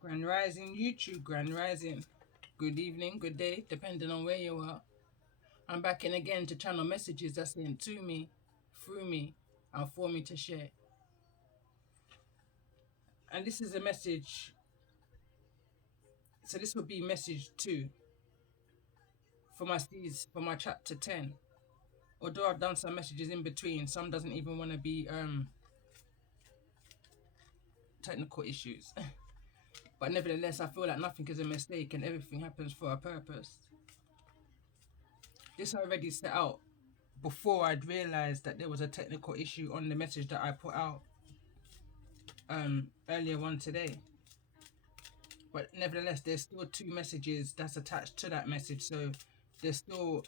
Grand Rising YouTube, Grand Rising. Good evening, good day, depending on where you are. I'm back in again to channel messages that's sent to me, through me, and for me to share. And this is a message, so this would be message 2 for my seeds, for my chapter 10. Although I've done some messages in between, some doesn't even want to be technical issues. But nevertheless, I feel like nothing is a mistake and everything happens for a purpose. This I already set out before I'd realized that there was a technical issue on the message that I put out earlier on today. But nevertheless, there's still 2 messages that's attached to that message, so there's still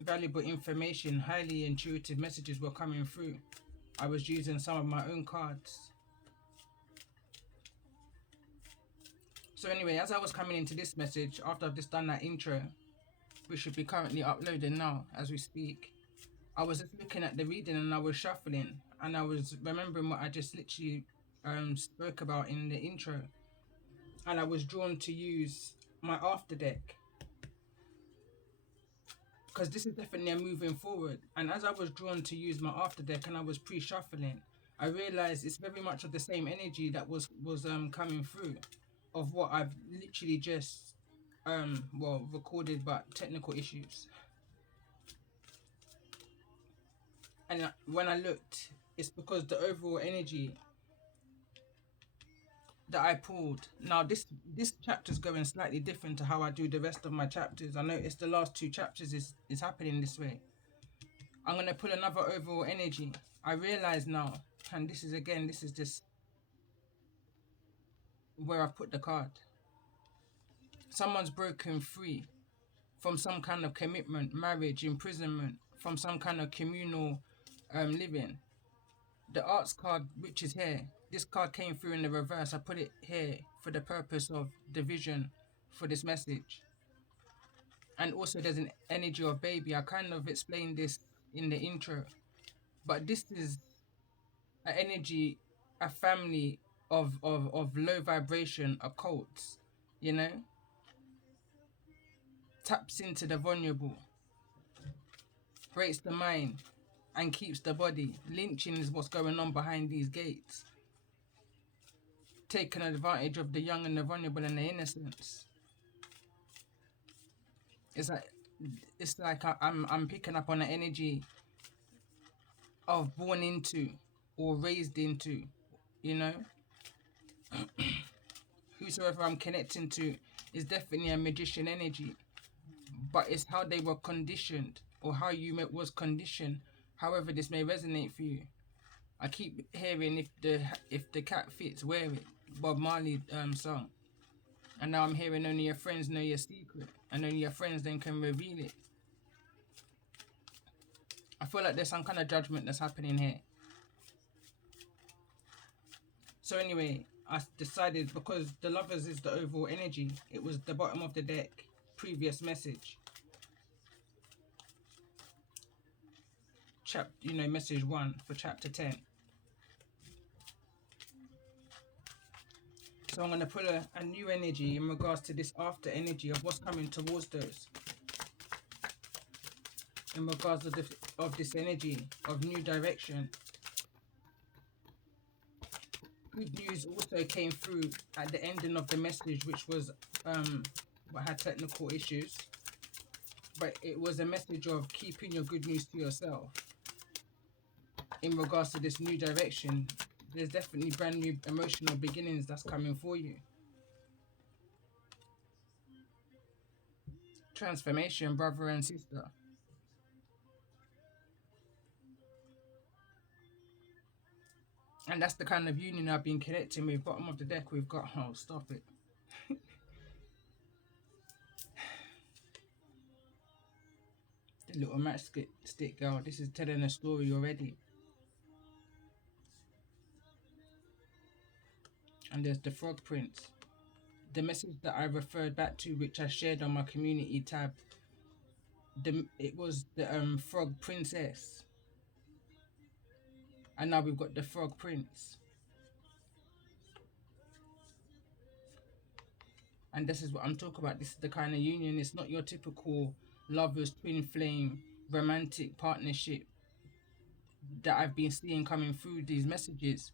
valuable information. Highly intuitive messages were coming through. I was using some of my own cards. So anyway, as I was coming into this message, after I've just done that intro, which should be currently uploading now as we speak, I was just looking at the reading and I was shuffling and I was remembering what I just literally spoke about in the intro, and I was drawn to use my after deck because this is definitely a moving forward. And as I was drawn to use my after deck and I was pre-shuffling, I realized it's very much of the same energy that was coming through of what I've literally just recorded, but technical issues. And when I looked, it's because the overall energy that I pulled. Now this chapter's going slightly different to how I do the rest of my chapters. I noticed the last 2 chapters is happening this way. I'm gonna pull another overall energy. I realize now, and this is just where I've put the card. Someone's broken free from some kind of commitment, marriage, imprisonment, from some kind of communal living. The arts card, which is here, this card came through in the reverse. I put it here for the purpose of division for this message. And also there's an energy of baby. I kind of explained this in the intro, but this is an energy, a family of low vibration occults, you know, taps into the vulnerable, breaks the mind and keeps the body. Lynching is what's going on behind these gates, taking advantage of the young and the vulnerable and the innocents. It's like I'm picking up on an energy of born into or raised into, you know. Whosoever I'm connecting to is definitely a magician energy, but it's how they were conditioned or how you was conditioned. However, this may resonate for you. I keep hearing if the cat fits, wear it. Bob Marley song. And now I'm hearing only your friends know your secret, and only your friends then can reveal it. I feel like there's some kind of judgment that's happening here. So anyway, I decided, because the lovers is the overall energy, it was the bottom of the deck, previous message. Message 1 for chapter 10. So I'm going to pull a new energy in regards to this after energy of what's coming towards those. In regards of this energy of new direction. Good news also came through at the ending of the message, which was what had technical issues. But it was a message of keeping your good news to yourself. In regards to this new direction, there's definitely brand new emotional beginnings that's coming for you. Transformation, brother and sister. And that's the kind of union I've been connecting with. Bottom of the deck, we've got, oh, stop it. The little matchstick girl, this is telling a story already. And there's the frog prince. The message that I referred back to, which I shared on my community tab, it was the frog princess. And now we've got the frog prince. And this is what I'm talking about. This is the kind of union. It's not your typical lovers, twin flame, romantic partnership that I've been seeing coming through these messages.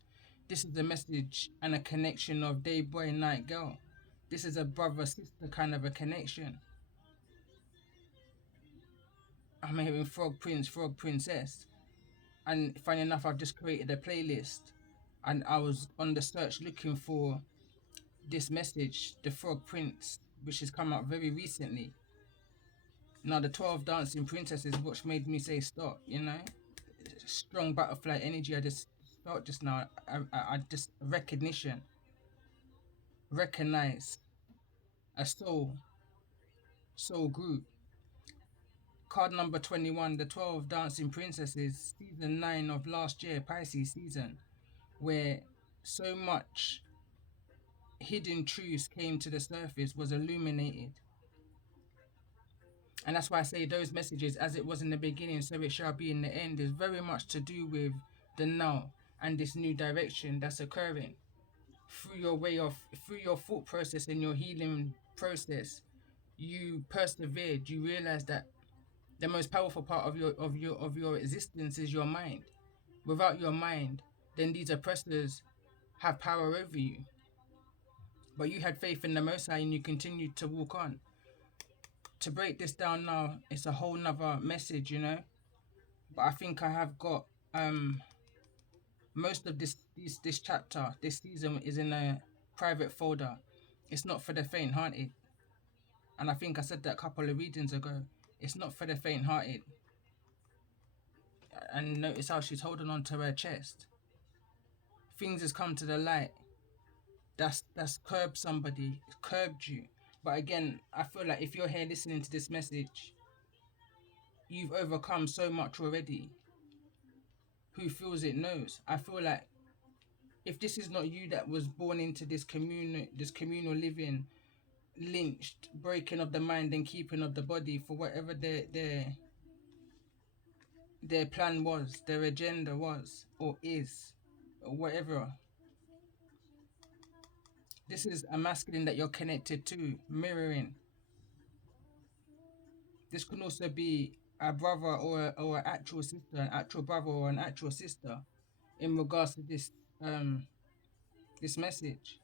This is a message and a connection of day boy, night girl. This is a brother sister kind of a connection. I'm hearing Frog Prince, Frog Princess. And funny enough, I've just created a playlist and I was on the search looking for this message, the Frog Prince, which has come out very recently. Now, the 12 Dancing Princesses, which made me say stop, you know? Strong butterfly energy. I just felt just now. I just recognition, recognize a soul group. Card number 21, the 12 Dancing Princesses, season 9 of last year, Pisces season, where so much hidden truths came to the surface, was illuminated. And that's why I say those messages, as it was in the beginning, so it shall be in the end, is very much to do with the now and this new direction that's occurring through your way of, through your thought process and your healing process. You persevered. You realize that the most powerful part of your existence is your mind. Without your mind, then these oppressors have power over you. But you had faith in the Most High and you continued to walk on. To break this down now, it's a whole nother message, you know. But I think I have got most of this chapter, this season is in a private folder. It's not for the faint-hearted, and I think I said that a couple of readings ago. It's not for the faint-hearted. And notice how she's holding on to her chest. Things has come to the light. That's curbed somebody, curbed you. But again, I feel like if you're here listening to this message, you've overcome so much already. Who feels it knows. I feel like if this is not you that was born into this communal living, lynched, breaking of the mind and keeping of the body for whatever their plan was, their agenda was or is, or whatever. This is a masculine that you're connected to, mirroring. This can also be a brother or an actual sister, an actual brother or an actual sister, in regards to this message.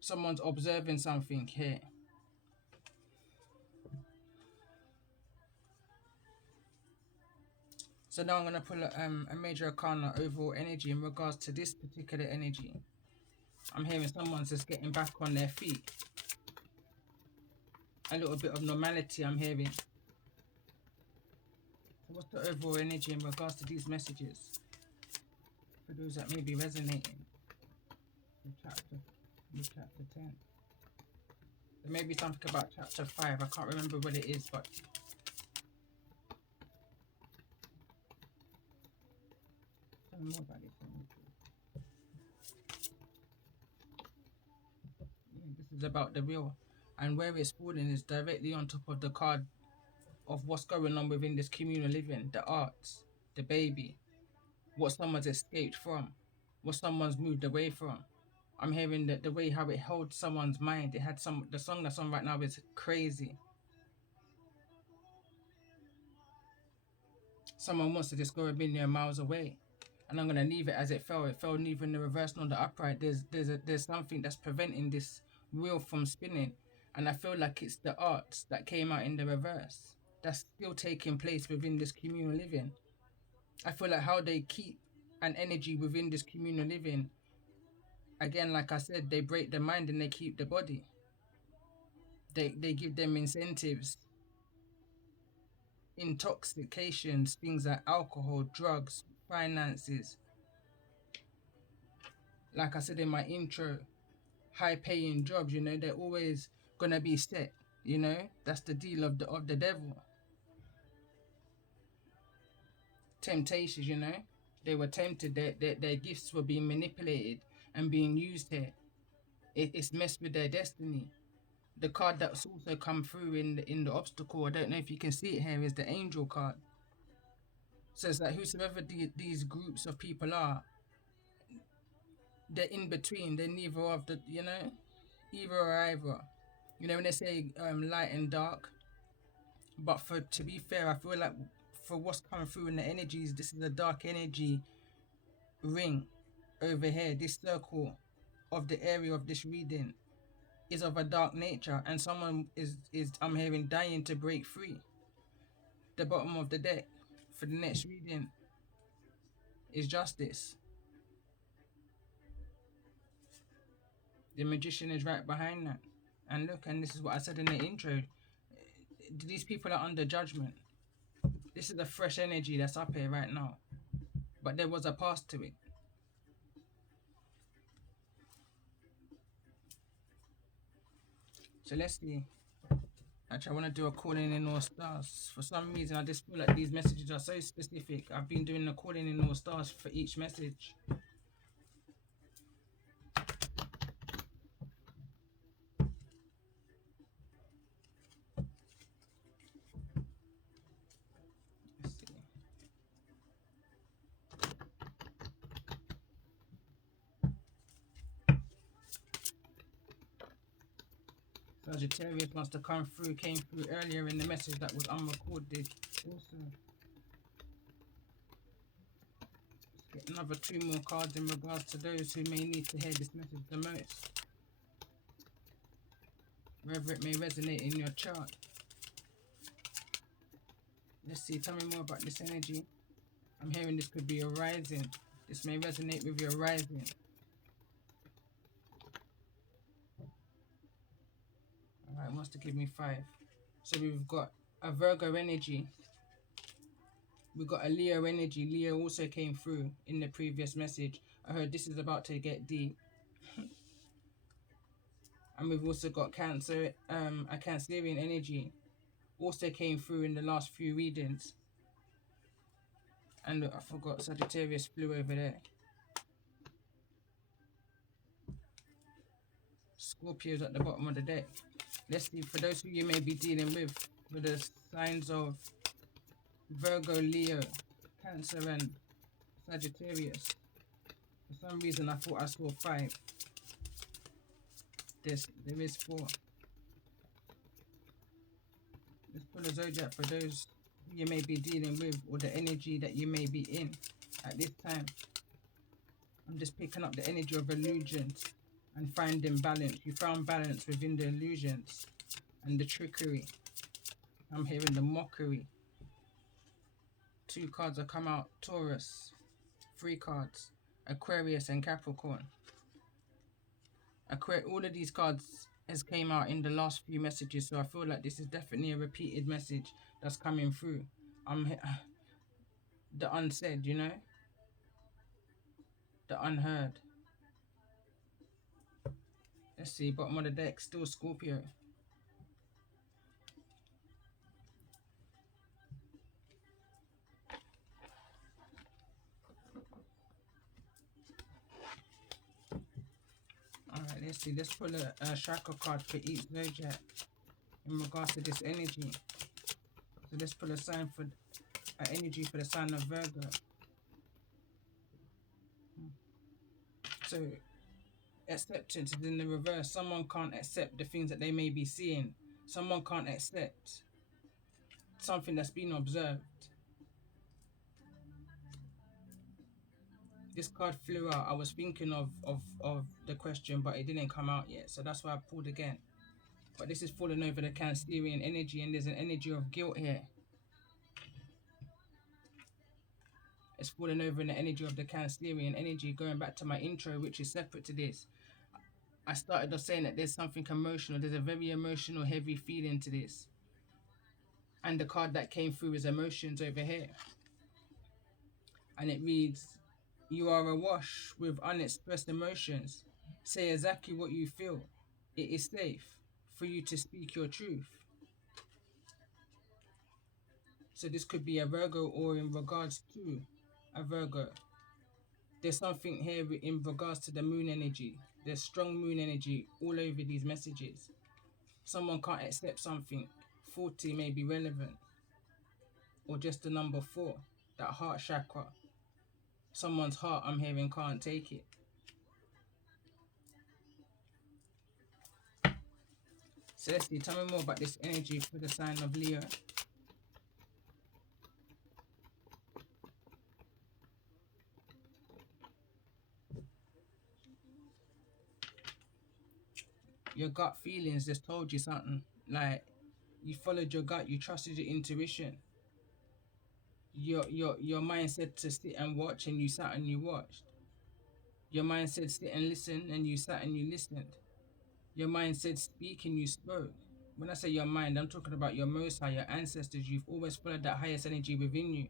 Someone's observing something here. So now I'm gonna pull a major arcana overall energy in regards to this particular energy. I'm hearing someone's just getting back on their feet. A little bit of normality I'm hearing. So what's the overall energy in regards to these messages? For those that may be resonating. In chapter 10. There may be something about chapter 5. I can't remember what it is, but tell me more about it. Yeah, this is about the real. And where it's falling is directly on top of the card of what's going on within this communal living, the arts, the baby, what someone's escaped from, what someone's moved away from. I'm hearing that the way how it held someone's mind. It had the song that's on right now is crazy. Someone wants to just go a million miles away, and I'm gonna leave it as it fell. It fell neither in the reverse nor the upright. There's something that's preventing this wheel from spinning, and I feel like it's the arts that came out in the reverse that's still taking place within this communal living. I feel like how they keep an energy within this communal living. Again, like I said, they break the mind and they keep the body. They give them incentives, intoxications, things like alcohol, drugs, finances. Like I said in my intro, high paying jobs, you know, they're always gonna be set, you know. That's the deal of the devil. Temptations, you know. They were tempted, their gifts were being manipulated and being used here. It's messed with their destiny. The card that's also come through in the obstacle, I don't know if you can see it here, is the angel card. So it's like whosoever these groups of people are, they're in between. They're neither of the, you know, either or either. You know when they say light and dark, but for to be fair, I feel like for what's coming through in the energies, this is a dark energy ring over here. This circle of the area of this reading is of a dark nature, and someone is I'm hearing dying to break free. The bottom of the deck for the next reading is justice. The magician is right behind that. And look, and this is what I said in the intro. These people are under judgment. This is a fresh energy that's up here right now. But there was a past to it. So let's see. Actually, I want to do a calling in all stars. For some reason, I just feel like these messages are so specific. I've been doing the calling in all stars for each message. Let's see. Sagittarius must have came through earlier in the message that was unrecorded. Also, let's get another 2 more cards in regards to those who may need to hear this message the most. Wherever it may resonate in your chart. Let's see, tell me more about this energy. I'm hearing this could be a rising. This may resonate with your rising. Alright, wants to give me 5. So we've got a Virgo energy. We've got a Leo energy. Leo also came through in the previous message. I heard this is about to get deep. And we've also got Cancer, a Cancerian energy. Also came through in the last few readings. And I forgot Sagittarius flew over there. Scorpio's at the bottom of the deck. Let's see, for those who you may be dealing with the signs of Virgo, Leo, Cancer, and Sagittarius. For some reason, I thought I saw 5. There is 4. Let's pull a zodiac for those who you may be dealing with or the energy that you may be in at this time. I'm just picking up the energy of illusions and finding balance. You found balance within the illusions and the trickery. I'm hearing the mockery. 2 cards have come out. Taurus. 3 cards. Aquarius and Capricorn. All of these cards has came out in the last few messages, so I feel like this is definitely a repeated message that's coming through. The unsaid, you know, the unheard. Let's see, bottom of the deck, still Scorpio. Alright, let's see. Let's pull a chakra card for each zodiac in regards to this energy. So let's pull a sign for energy for the sign of Virgo. So acceptance is in the reverse. Someone can't accept the things that they may be seeing. Someone can't accept something that's been observed. This card flew out. I was thinking of the question, but it didn't come out yet. So that's why I pulled again. But this is falling over the Cancerian energy, and there's an energy of guilt here. It's falling over in the energy of the Cancerian energy. Going back to my intro, which is separate to this. I started off saying that there's something emotional. There's a very emotional, heavy feeling to this. And the card that came through is emotions over here. And it reads, you are awash with unexpressed emotions. Say exactly what you feel. It is safe for you to speak your truth. So this could be a Virgo or in regards to a Virgo. There's something here in regards to the moon energy. There's strong moon energy all over these messages. Someone can't accept something. 40 may be relevant. Or just the number 4, that heart chakra. Someone's heart, I'm hearing, can't take it. Celeste, tell me more about this energy for the sign of Leo. Your gut feelings just told you something. Like, you followed your gut, you trusted your intuition. Your mind said to sit and watch, and you sat and you watched. Your mind said sit and listen, and you sat and you listened. Your mind said speak, and you spoke. When I say your mind, I'm talking about your most high, your ancestors. You've always followed that highest energy within you.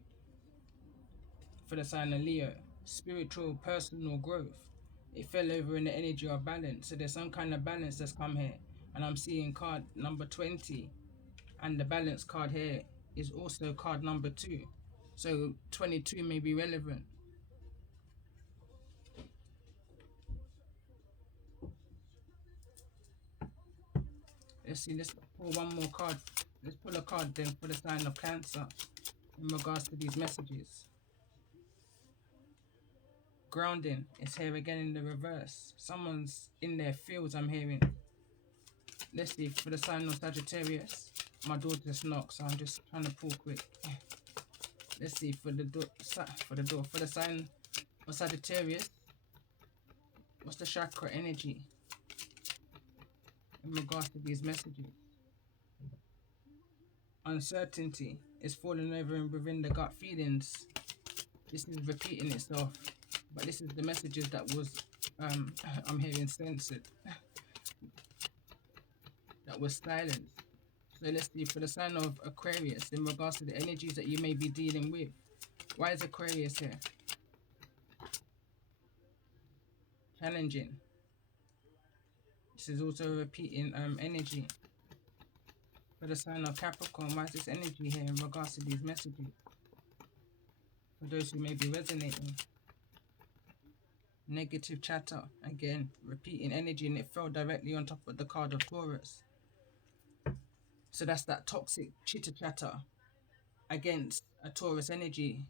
For the sign of Leo, spiritual, personal growth. It fell over in the energy of balance. So there's some kind of balance that's come here. And I'm seeing card number 20. And the balance card here is also card number 2. So 22 may be relevant. Let's see, let's pull one more card. Let's pull a card then for the sign of Cancer in regards to these messages. Grounding is here again in the reverse. Someone's in their fields, I'm hearing. Let's see, for the sign of Sagittarius. My door just knocked, so I'm just trying to pull quick. Let's see, for the sign of Sagittarius. What's the chakra energy in regards to these messages? Uncertainty is falling over and within the gut feelings. This is repeating itself, but this is the messages that was I'm hearing censored, that was silenced. So let's see, for the sign of Aquarius in regards to the energies that you may be dealing with. Why is Aquarius here? Challenging. This is also a repeating energy. For the sign of Capricorn, why is this energy here in regards to these messages? For those who may be resonating. Negative chatter, again, repeating energy, and it fell directly on top of the card of Taurus. So that's that toxic chitter chatter against a Taurus energy.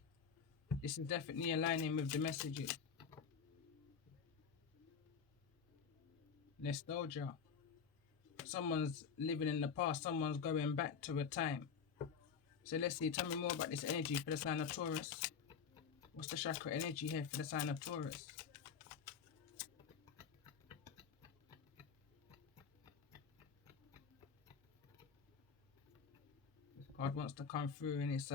This is definitely aligning with the messages. Nostalgia. Someone's living in the past, someone's going back to a time. So let's see, tell me more about this energy for the sign of Taurus. What's the chakra energy here for the sign of Taurus? This card wants to come through in its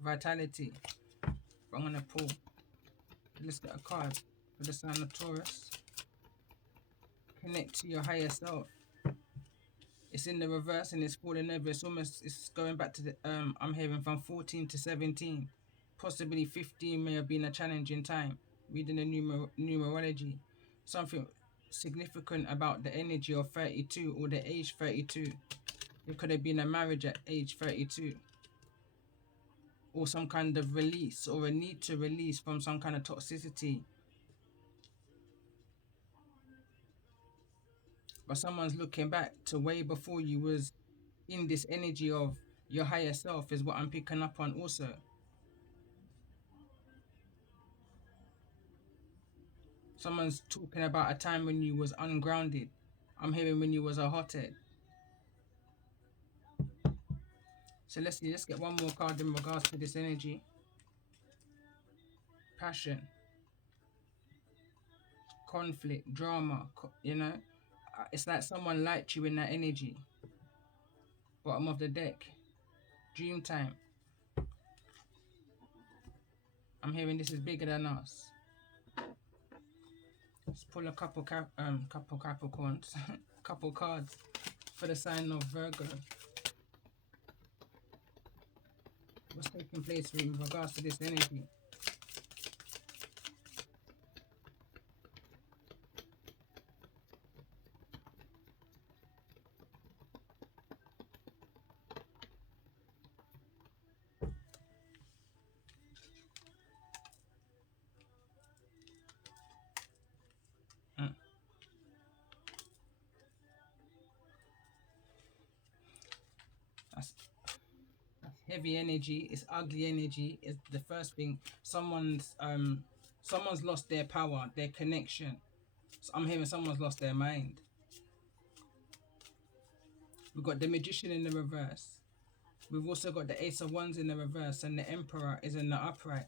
vitality. But I'm going to pull. Let's get a card for the sign of Taurus. Connect to your higher self. It's in the reverse and it's falling over. It's going back to the I'm hearing from 14 to 17. Possibly 15 may have been a challenging time. Reading the numerology. Something significant about the energy of 32 or the age 32. It could have been a marriage at age 32. Or some kind of release or a need to release from some kind of toxicity. But someone's looking back to way before you was in this energy of your higher self is what I'm picking up on also. Someone's talking about a time when you was ungrounded. I'm hearing when you was a hothead. So let's see, let's get one more card in regards to this energy. Passion. Conflict, drama, you know. It's like someone liked you in that energy. Bottom of the deck. Dream time. I'm hearing this is bigger than us. Let's pull a couple Capricorns, couple cards for the sign of Virgo. What's taking place in regards to this energy? That's heavy energy. It's ugly energy. It's the first thing. Someone's lost their power, their connection. So I'm hearing someone's lost their mind. We've got the Magician in the reverse. We've also got the Ace of Wands in the reverse, and the Emperor is in the upright.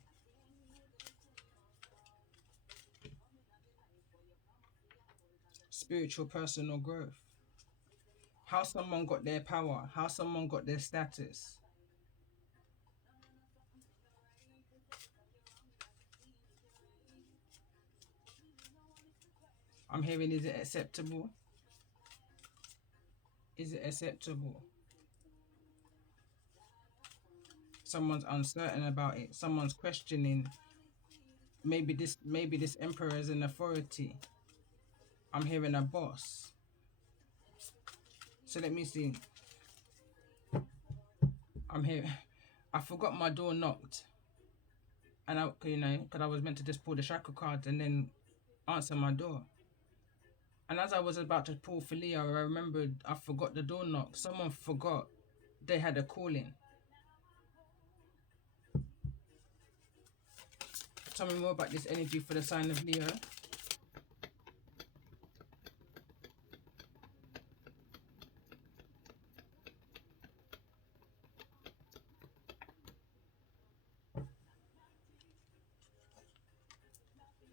Spiritual personal growth. How someone got their power, how someone got their status. I'm hearing, is it acceptable? Is it acceptable? Someone's uncertain about it. Someone's questioning. Maybe this emperor is an authority. I'm hearing a boss. So let me see. I'm here. I forgot my door knocked, and because I was meant to just pull the shackle cards and then answer my door. And as I was about to pull for Leo, I remembered I forgot the door knock. Someone forgot they had a calling. Tell me more about this energy for the sign of Leo.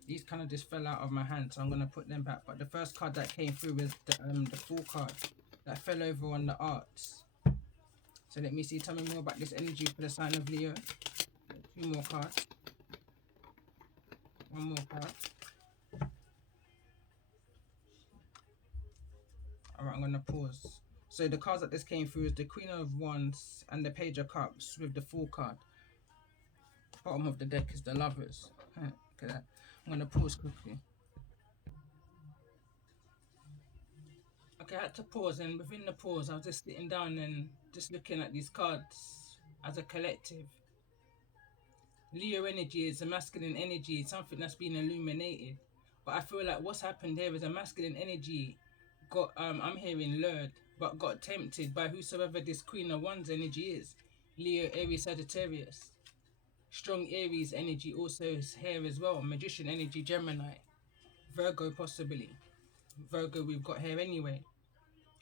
These kind of just fell out of my hand, so I'm gonna put them back. But the first card that came through was the Fool card that fell over on the arts. So let me see. Tell me more about this energy for the sign of Leo. Two more cards. One more card. Alright, I'm gonna pause. So the cards that this came through is the Queen of Wands and the Page of Cups with the Fool card. Bottom of the deck is the Lovers. Look at that. I'm gonna pause quickly. Okay, I had to pause, and within the pause, I was just sitting down and just looking at these cards as a collective. Leo energy is a masculine energy, it's something that's been illuminated. But I feel like what's happened here is a masculine energy got I'm hearing lured, but got tempted by whosoever this Queen of Wands energy is. Leo, Aries, Sagittarius. Strong Aries energy also is here as well. Magician energy, Gemini. Virgo possibly. Virgo we've got here anyway.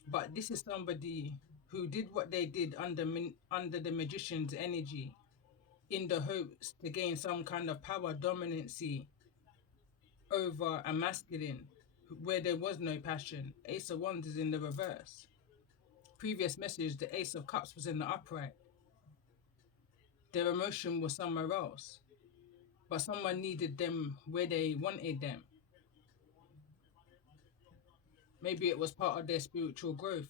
But this is somebody who did what they did under the magician's energy in the hopes to gain some kind of power dominancy over a masculine where there was no passion. Ace of Wands is in the reverse. Previous message, the Ace of Cups was in the upright. Their emotion was somewhere else. But someone needed them where they wanted them. Maybe it was part of their spiritual growth,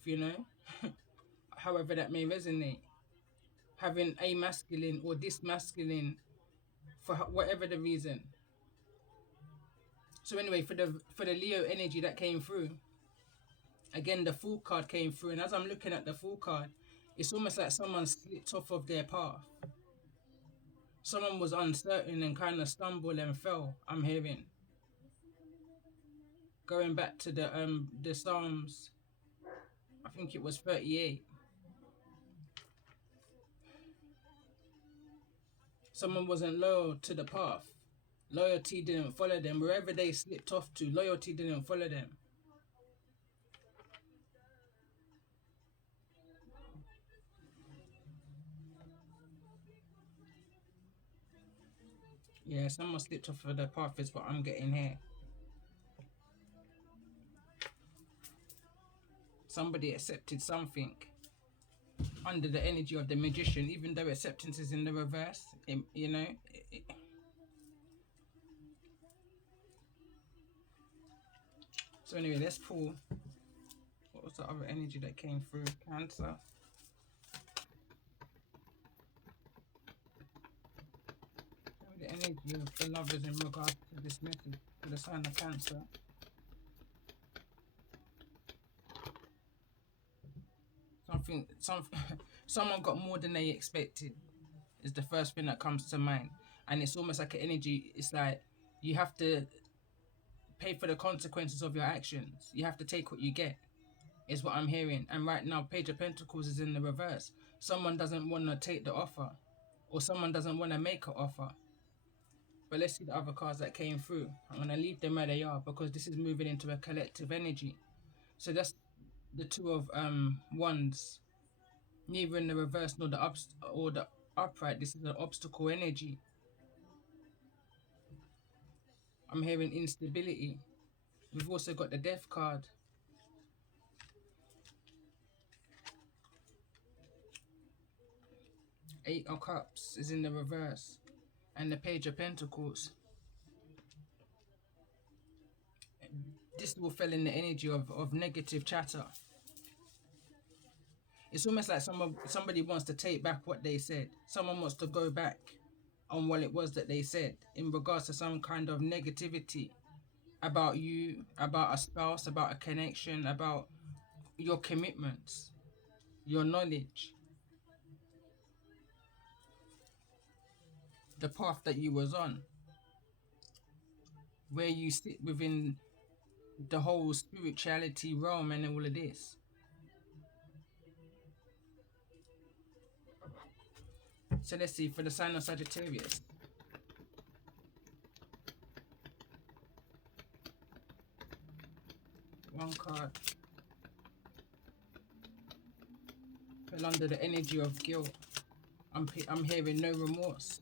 however that may resonate. Having a masculine or this masculine for whatever the reason. So anyway, for the Leo energy that came through, again the Fool card came through, and as I'm looking at the Fool card, it's almost like someone slipped off of their path. Someone was uncertain and kind of stumbled and fell. I'm hearing. Going back to the Psalms, I think it was 38. Someone wasn't loyal to the path. Loyalty didn't follow them. Wherever they slipped off to, loyalty didn't follow them. Yeah, someone slipped off of the path is what I'm getting here. Somebody accepted something under the energy of the magician, even though acceptance is in the reverse. So anyway, let's pull. What was the other energy that came through? Cancer. The energy of the Lovers in regards to this message for the sign of Cancer. Someone got more than they expected is the first thing that comes to mind. And it's almost like an energy. It's like you have to pay for the consequences of your actions. You have to take what you get, is what I'm hearing. And right now, Page of Pentacles is in the reverse. Someone doesn't want to take the offer, or someone doesn't want to make an offer. But let's see the other cards that came through. I'm going to leave them where they are because this is moving into a collective energy. So the two of wands, neither in the reverse nor the upright. This is an obstacle energy. I'm hearing instability. We've also got the death card. Eight of Cups is in the reverse, and the Page of Pentacles. This will fall in the energy of negative chatter. It's almost like somebody wants to take back what they said. Someone wants to go back on what it was that they said in regards to some kind of negativity about you, about a spouse, about a connection, about your commitments, your knowledge, the path that you was on, where you sit within the whole spirituality realm and all of this. So let's see, for the sign of Sagittarius. One card fell under the energy of guilt. I'm hearing no remorse.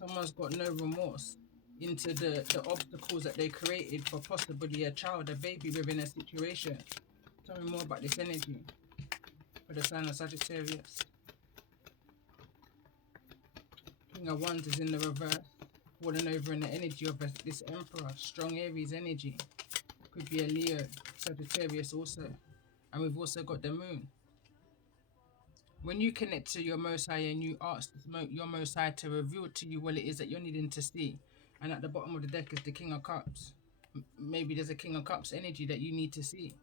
Someone's got no remorse into the obstacles that they created for possibly a child, a baby within a situation. Tell me more about this energy for the sign of Sagittarius. King of Wands is in the reverse, falling over in the energy of this Emperor, strong Aries energy. Could be a Leo, Sagittarius also. And we've also got the Moon. When you connect to your Most High and you ask your Most High to reveal to you what it is that you're needing to see, and at the bottom of the deck is the King of Cups. Maybe there's a King of Cups energy that you need to see.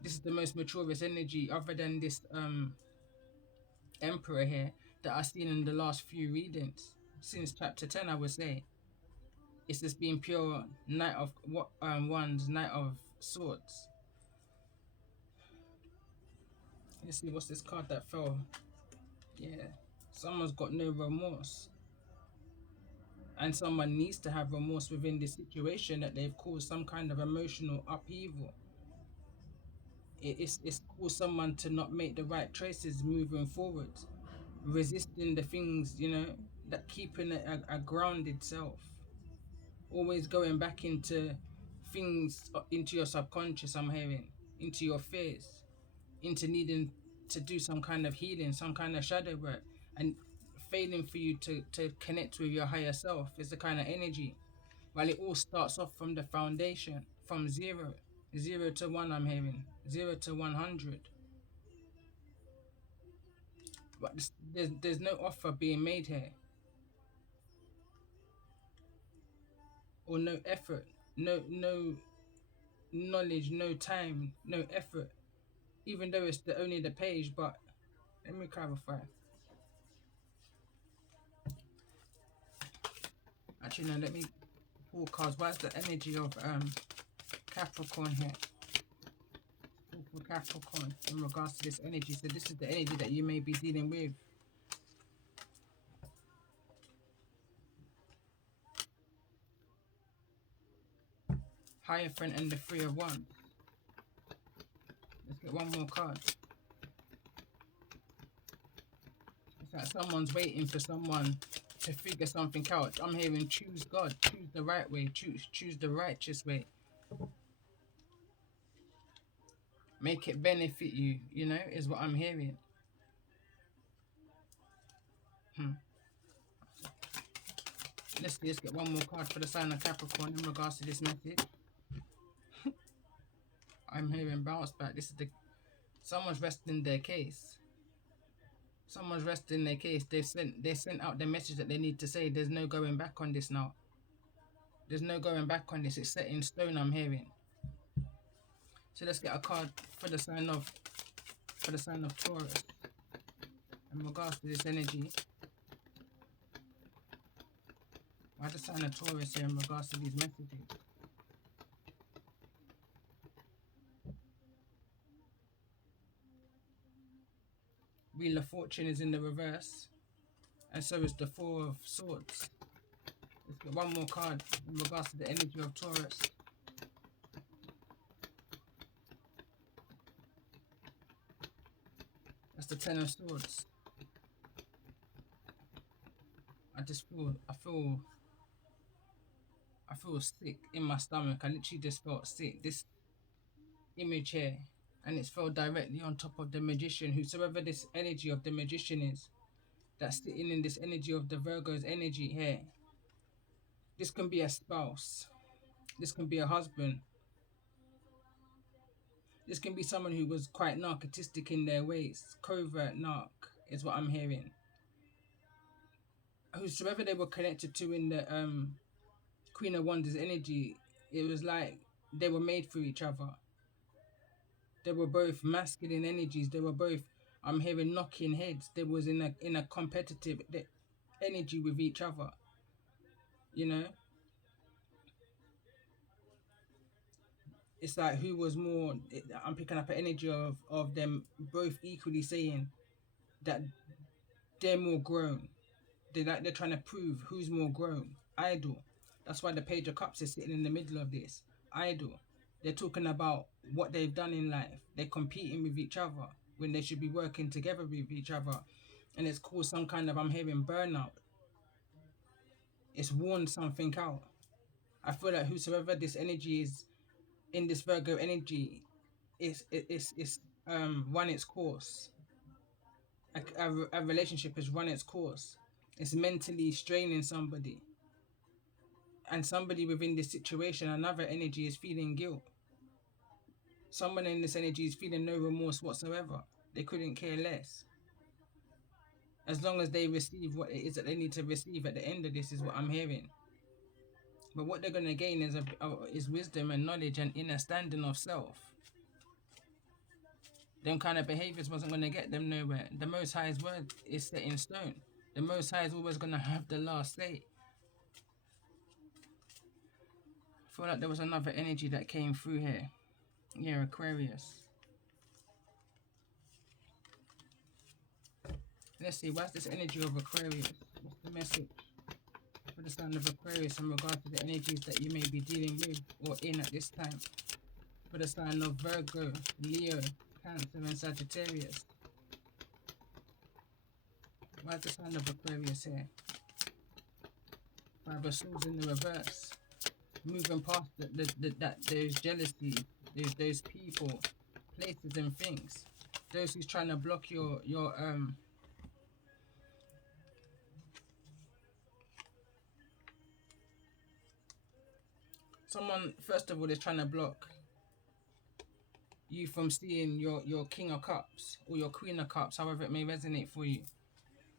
This is the most maturest energy other than this Emperor here that I've seen in the last few readings. Since chapter 10, I would say. It's just been pure Knight of Wands, Knight of Swords. Let's see, what's this card that fell? Yeah, someone's got no remorse. And someone needs to have remorse within this situation that they've caused some kind of emotional upheaval. It's caused someone to not make the right choices moving forward, resisting the things, that keeping a grounded self. Always going back into things, into your subconscious, I'm hearing, into your fears, into needing to do some kind of healing, some kind of shadow work, and failing for you to connect with your higher self is the kind of energy. While it all starts off from the foundation, from zero to one, I'm hearing 0 to 100. But there's no offer being made here, or no effort, no knowledge, no time, no effort. Even though it's only the page, but let me clarify. Actually, no, let me pull cards. Why is the energy of Capricorn here? For Capricorn in regards to this energy. So this is the energy that you may be dealing with. Hierophant and the Three of Wands. Let's get one more card. It's like someone's waiting for someone to figure something out. I'm hearing choose God, choose the right way, choose the righteous way. Make it benefit you, is what I'm hearing. Let's get one more card for the sign of Capricorn in regards to this message. I'm hearing bounce back. This is someone's resting their case. Someone's resting their case. They sent out the message that they need to say. There's no going back on this now. There's no going back on this. It's set in stone, I'm hearing. So let's get a card for the sign of Taurus in regards to this energy. Why the sign of Taurus here in regards to these messages? Wheel of Fortune is in the reverse, and so is the Four of Swords. Let's get one more card in regards to the energy of Taurus. the Ten of Swords. I feel sick in my stomach. I literally just felt sick. This image here, and it's fell directly on top of the magician, whosoever this energy of the magician is, that's sitting in this energy of the Virgo's energy here. This can be a spouse. This can be a husband. This can be someone who was quite narcissistic in their ways. Covert narc is what I'm hearing. Whosoever they were connected to in the Queen of Wanda's energy, it was like they were made for each other. They were both masculine energies. They were both, I'm hearing, knocking heads. They was in a competitive energy with each other. You know, it's like who was more. I'm picking up an energy of them both equally saying that they're more grown. They're trying to prove who's more grown. Idol. That's why the Page of Cups is sitting in the middle of this. Idol. They're talking about what they've done in life. They're competing with each other when they should be working together with each other. And it's caused some kind of, I'm hearing, burnout. It's worn something out. I feel like whosoever this energy is in this Virgo energy is run its course. A relationship has run its course. It's mentally straining somebody. And somebody within this situation, another energy is feeling guilt. Someone in this energy is feeling no remorse whatsoever. They couldn't care less. As long as they receive what it is that they need to receive at the end of this, is what I'm hearing. But what they're going to gain is wisdom and knowledge and understanding of self. Them kind of behaviors wasn't going to get them nowhere. The Most High's word is set in stone. The Most High is always going to have the last say. I feel like there was another energy that came through here. Yeah, Aquarius. Let's see, what's this energy of Aquarius? What's the message for the sign of Aquarius in regard to the energies that you may be dealing with or in at this time? For the sign of Virgo, Leo, Cancer, and Sagittarius. Why is the sign of Aquarius here? Five of Swords in the reverse. Moving past those jealousies, those people, places, and things. Those who's trying to block your someone, first of all, is trying to block you from seeing your King of Cups or your Queen of Cups, however it may resonate for you.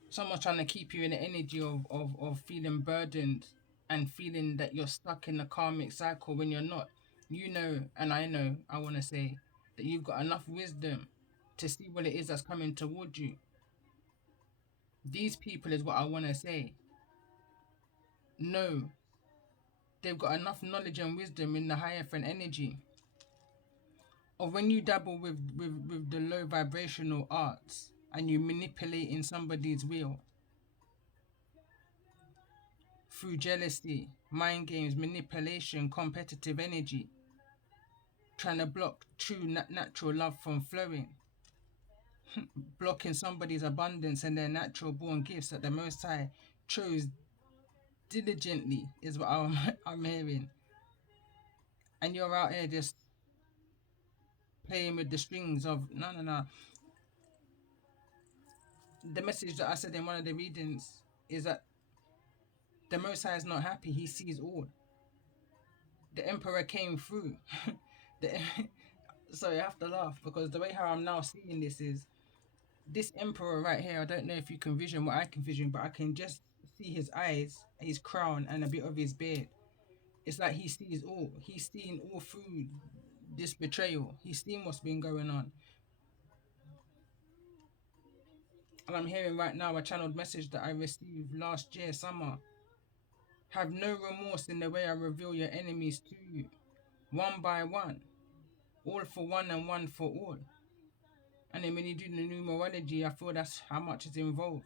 Someone's trying to keep you in the energy of feeling burdened and feeling that you're stuck in the karmic cycle when you're not. You know, and I want to say, that you've got enough wisdom to see what it is that's coming toward you. These people is what I want to say. No, they've got enough knowledge and wisdom in the higher friend energy. Or when you dabble with the low vibrational arts and you manipulate in somebody's will through jealousy, mind games, manipulation, competitive energy, trying to block true natural love from flowing, blocking somebody's abundance and their natural born gifts that the Most High chose diligently, is what I'm hearing. And you're out here just playing with the strings of no. The message that I said in one of the readings is that the Most High is not happy. He sees all. The Emperor came through. the, Sorry, I have to laugh because the way how I'm now seeing this is this Emperor right here. I don't know if you can vision what I can vision, but I can just see his eyes, his crown, and a bit of his beard. It's like he sees all. He's seen all through this betrayal. He's seen what's been going on. And I'm hearing right now a channeled message that I received last year, summer. Have no remorse in the way I reveal your enemies to you, one by one, all for one and one for all. And then when you do the numerology, I feel that's how much is involved.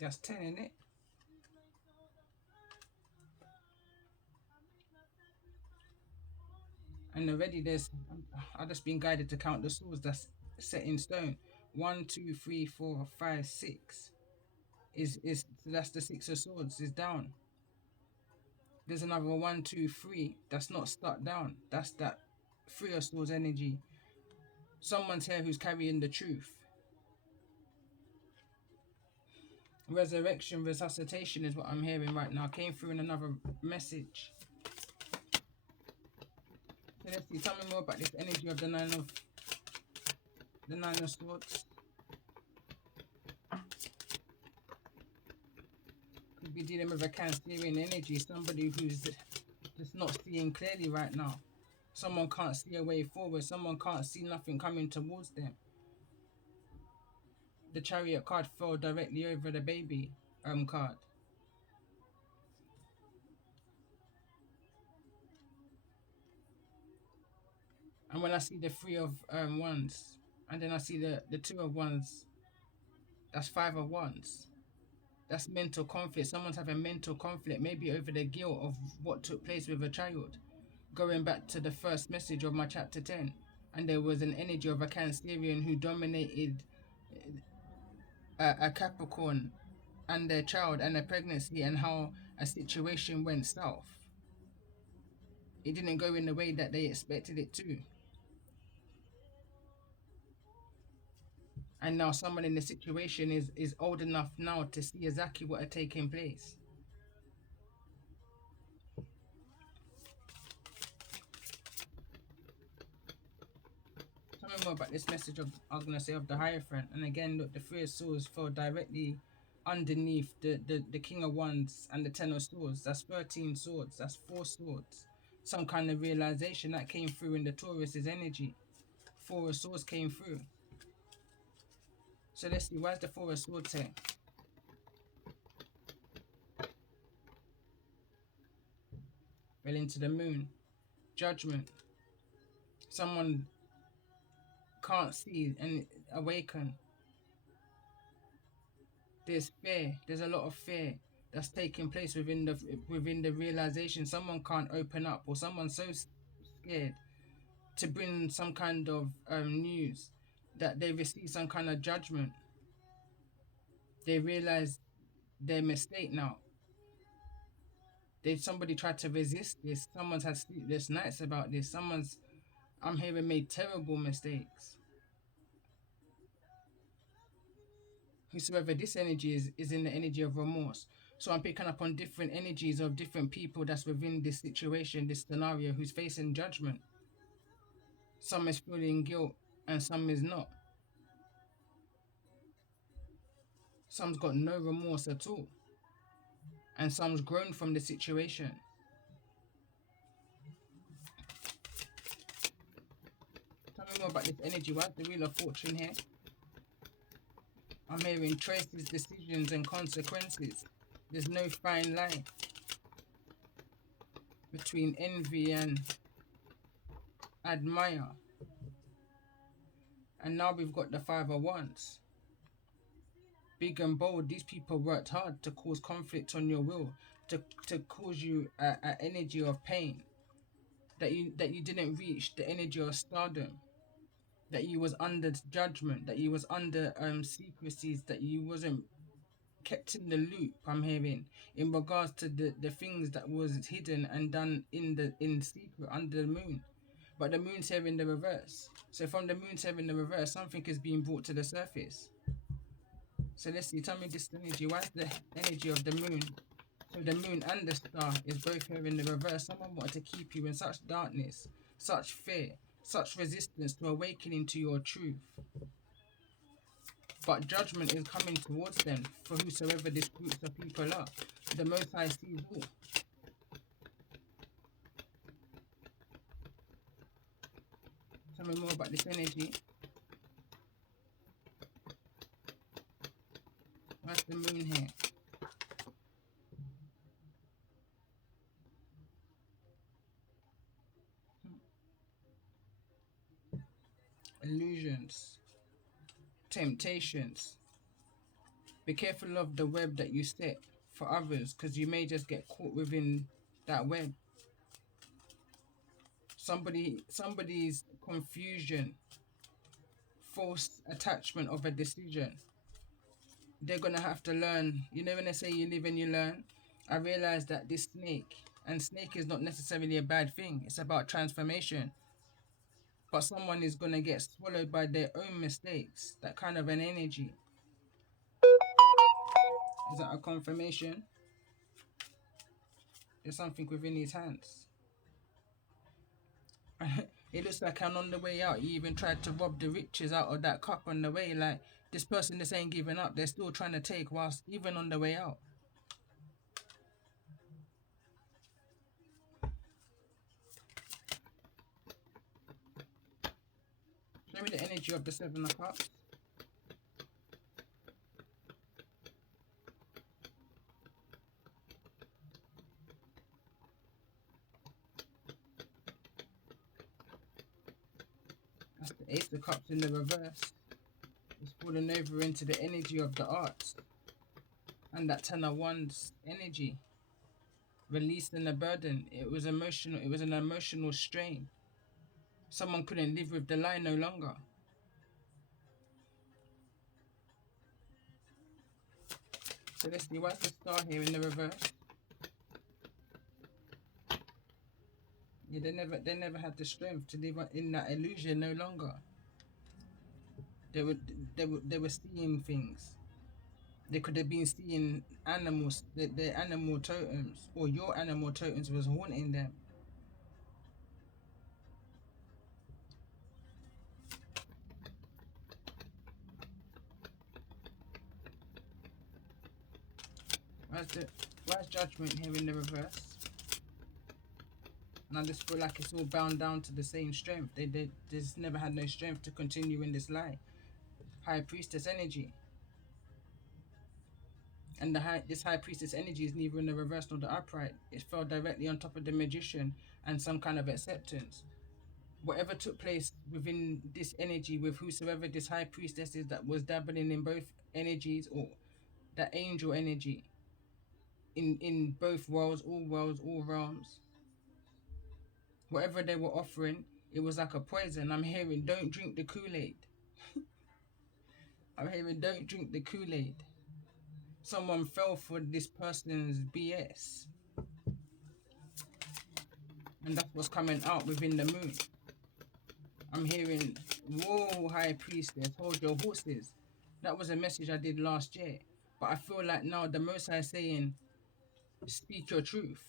That's 10, isn't it? And already I've just been guided to count the swords that's set in stone. One, two, three, four, five, six. Is so that's the six of swords is down. There's another one, two, three that's not stuck down. That's that three of swords energy. Someone's here who's carrying the truth. Resurrection, resuscitation is what I'm hearing right now. Came through in another message. So let's see. Tell me more about this energy of the nine of swords. Could be dealing with a Cancerian energy, somebody who's just not seeing clearly right now. Someone can't see a way forward. Someone can't see nothing coming towards them. The Chariot card fell directly over the baby card. And when I see the three of wands, and then I see the two of wands, that's five of wands. That's mental conflict. Someone's having mental conflict, maybe over the guilt of what took place with a child. Going back to the first message of my chapter 10, and there was an energy of a Cancerian who dominated a Capricorn and their child and their pregnancy, and how a situation went south. It didn't go in the way that they expected it to. And now someone in the situation is old enough now to see exactly what had taken place. Tell me more about this message of, I was going to say, of the Hierophant. And again, look, the Three of Swords fell directly underneath the King of Wands and the Ten of Swords. That's 13 swords. That's 4 swords. Some kind of realization that came through in the Taurus's energy. 4 of Swords came through. So let's see, why is the 4 of Swords here? Fell into the moon. Judgment. Someone can't see and awaken. There's fear. There's a lot of fear that's taking place within the realization. Someone can't open up, or someone's so scared to bring some kind of news that they receive some kind of judgment. They realize their mistake now. Somebody tried to resist this. Someone's had sleepless nights about this. I'm hearing, made terrible mistakes. Whosoever this energy is in the energy of remorse. So I'm picking up on different energies of different people that's within this situation, this scenario, who's facing judgment. Some is feeling guilt and some is not. Some's got no remorse at all. And some's grown from the situation. Tell me more about this energy. What's the Wheel of Fortune here? I'm hearing choices, decisions, and consequences. There's no fine line between envy and admire. And now we've got the Five of Wands. Big and bold, these people worked hard to cause conflict on your will, to cause you an energy of pain that you didn't reach, the energy of stardom, that you was under judgment, that you was under secrecies, that you wasn't kept in the loop. I'm hearing in regards to the things that was hidden and done in secret under the moon. But the moon's here in the reverse. So from the moon's here in the reverse, something is being brought to the surface. So let's see, tell me this energy. Why is the energy of the moon? So the moon and the star is both here in the reverse. Someone wanted to keep you in such darkness, such fear, such resistance to awakening to your truth. But judgment is coming towards them for whosoever this group of people are. The Most High sees all. Tell me more about this energy. What's the moon here? Illusions. Temptations. Be careful of the web that you set for others, because you may just get caught within that web. Somebody's confusion, false attachment of a decision. They're gonna have to learn. You know when they say you live and you learn? I realized that this snake, and snake is not necessarily a bad thing. It's about transformation. But someone is gonna get swallowed by their own mistakes. That kind of an energy. Is that a confirmation? There's something within his hands. It looks like, and on the way out, you even tried to rob the riches out of that cup on the way. Like, this person just ain't giving up. They're still trying to take whilst even on the way out. Show me the energy of the Seven of Cups. That's the Ace of Cups in the reverse. It's falling over into the energy of the arts. And that Ten of Wands energy. Releasing the burden. It was emotional. It was an emotional strain. Someone couldn't live with the lie no longer. So let's see, what's the Star here in the reverse? Yeah, they never had the strength to live in that illusion no longer. They were they were seeing things. They could have been seeing animals, their animal totems, or your animal totems was haunting them. Why's judgment here in the reverse? And I just feel like it's all bound down to the same strength. They just never had no strength to continue in this lie. High priestess energy. And this high priestess energy is neither in the reverse nor the upright. It fell directly on top of the magician and some kind of acceptance. Whatever took place within this energy with whosoever this high priestess is that was dabbling in both energies, or that angel energy in both worlds, all realms, whatever they were offering, it was like a poison. I'm hearing don't drink the Kool-Aid. I'm hearing don't drink the Kool-Aid. Someone fell for this person's BS. And that's what's coming out within the moon. I'm hearing, whoa, high priestess, hold your horses. That was a message I did last year. But I feel like now the Most High is saying, speak your truth.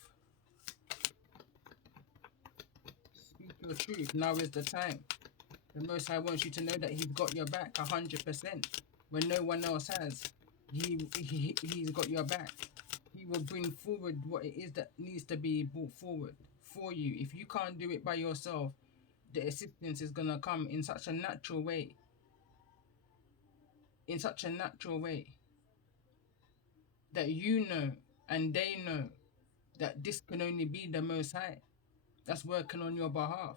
Speak your truth. Now is the time. The Most High wants you to know that He's got your back 100%. When no one else has, He's got your back. He will bring forward what it is that needs to be brought forward for you. If you can't do it by yourself, the assistance is going to come in such a natural way. In such a natural way that you know and they know that this can only be the Most High that's working on your behalf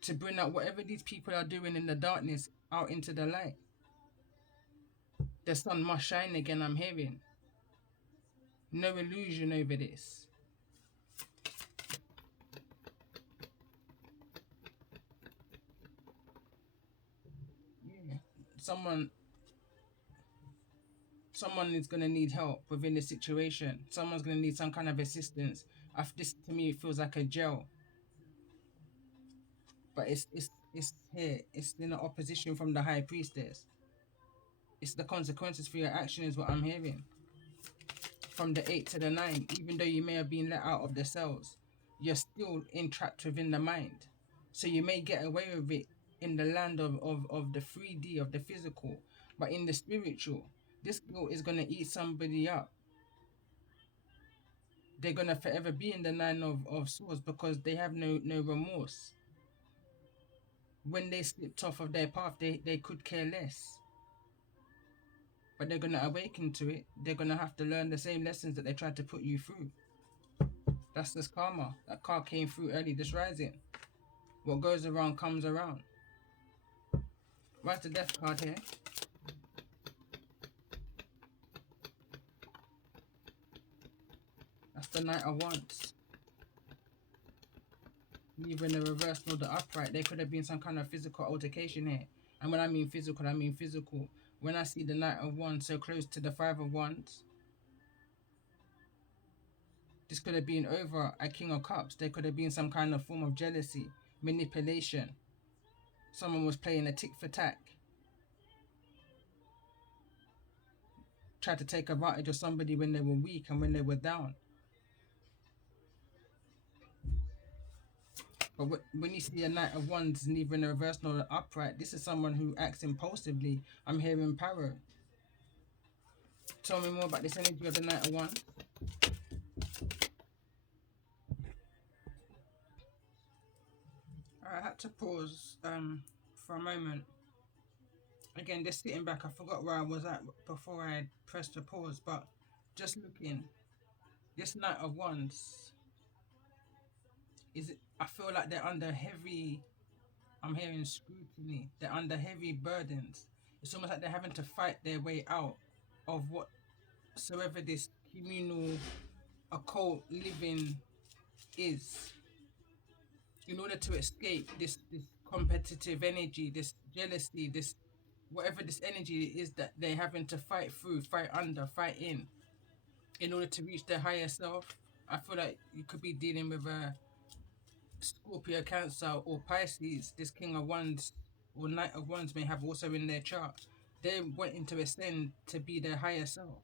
to bring out whatever these people are doing in the darkness out into the light. The sun must shine again, I'm hearing. No illusion over this. Yeah. Someone is going to need help within the situation. Someone's going to need some kind of assistance. This to me, it feels like a jail. But it's here. It's in the opposition from the high priestess. It's the consequences for your action is what I'm hearing. From the 8 to the 9, even though you may have been let out of the cells, you're still entrapped within the mind. So you may get away with it in the land of the 3D, of the physical, but in the spiritual, this guilt is going to eat somebody up. They're going to forever be in the 9 of swords because they have no remorse. When they slipped off of their path, they could care less. But they're going to awaken to it. They're going to have to learn the same lessons that they tried to put you through. That's this karma. That card came through early this rising. What goes around comes around. Why's the death card here? That's the Knight of Wands. neither in the reverse nor the upright. There could have been some kind of physical altercation here. And when I mean physical, I mean physical. When I see the Knight of Wands so close to the Five of Wands, this could have been over a King of Cups. There could have been some kind of form of jealousy, manipulation. Someone was playing a tick for tack. Tried to take advantage of somebody when they were weak and when they were down. But when you see a Knight of Wands, neither in the reverse nor the upright, this is someone who acts impulsively. I'm hearing power. Tell me more about this energy of the Knight of Wands. I had to pause for a moment. Again, just sitting back, I forgot where I was at before I pressed the pause, but just looking, this Knight of Wands, I feel like they're under heavy, I'm hearing scrutiny, they're under heavy burdens. It's almost like they're having to fight their way out of whatsoever this communal occult living is, in order to escape this competitive energy, this jealousy, this whatever this energy is that they're having to fight through, fight under, fight in order to reach their higher self. I feel like you could be dealing with a Scorpio, Cancer, or Pisces. This King of Wands or Knight of Wands may have also in their chart. They're wanting to ascend to be their higher self.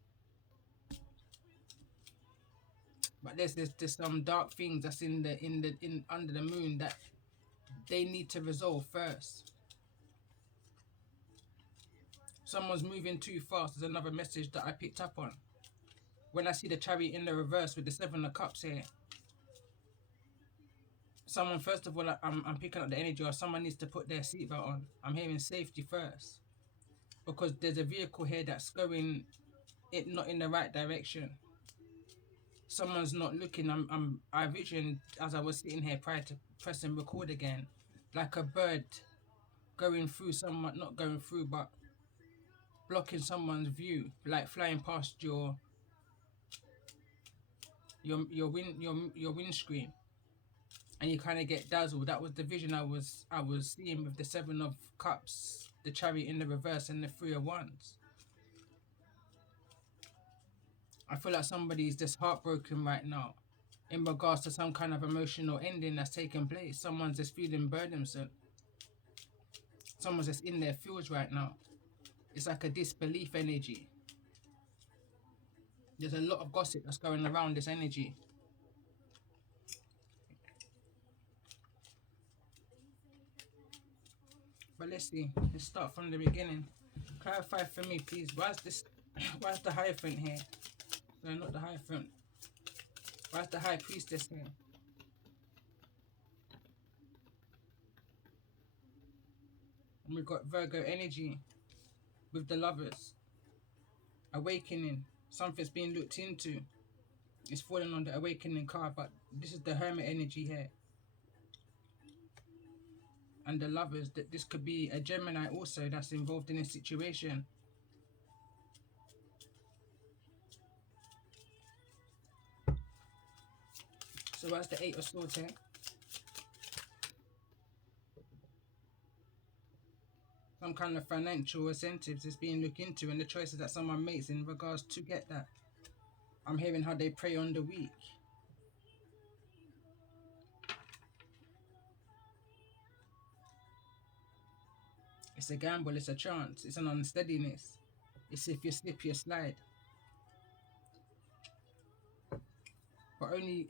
But there's some dark things that's in under the moon that they need to resolve first. Someone's moving too fast is another message that I picked up on. When I see the Chariot in the reverse with the Seven of Cups here, someone, first of all, I'm picking up the energy of someone needs to put their seatbelt on. I'm hearing safety first, because there's a vehicle here that's going not in the right direction. Someone's not looking. I visioned as I was sitting here prior to pressing record again, like a bird going through someone, not going through, but blocking someone's view, like flying past your windscreen, and you kind of get dazzled. That was the vision I was seeing with the Seven of Cups, the Chariot in the reverse, and the Three of Wands. I feel like somebody's just heartbroken right now in regards to some kind of emotional ending that's taken place. Someone's just feeling burdensome. Someone's just in their feels right now. It's like a disbelief energy. There's a lot of gossip that's going around this energy. But let's see. Let's start from the beginning. Clarify for me, please. Why's the Hierophant here? No, not the Hierophant. Why's the High Priestess here? And we've got Virgo energy with the Lovers. Awakening. Something's being looked into. It's falling on the Awakening card, but this is the Hermit energy here. And the Lovers, that this could be a Gemini also that's involved in a situation. So that's the Eight of Swords here. Some kind of financial incentives is being looked into, and the choices that someone makes in regards to get that. I'm hearing how they prey on the weak. It's a gamble, it's a chance, it's an unsteadiness. It's if you slip, you slide. But only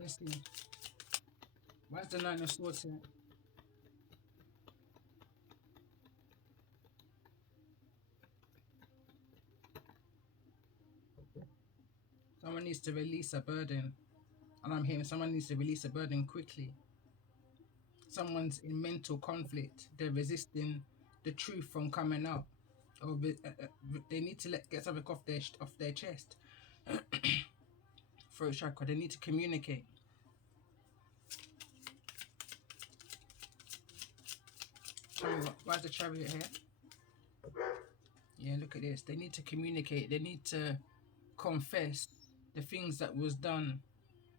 let's see. Why's the Nine of Swords here? Someone needs to release a burden. And I'm hearing someone needs to release a burden quickly. Someone's in mental conflict. They're resisting the truth from coming out. Or they need to get something off their chest. Throat chakra. They need to communicate. Tell me what, why's the Chariot here? Yeah, look at this. They need to communicate. They need to confess the things that was done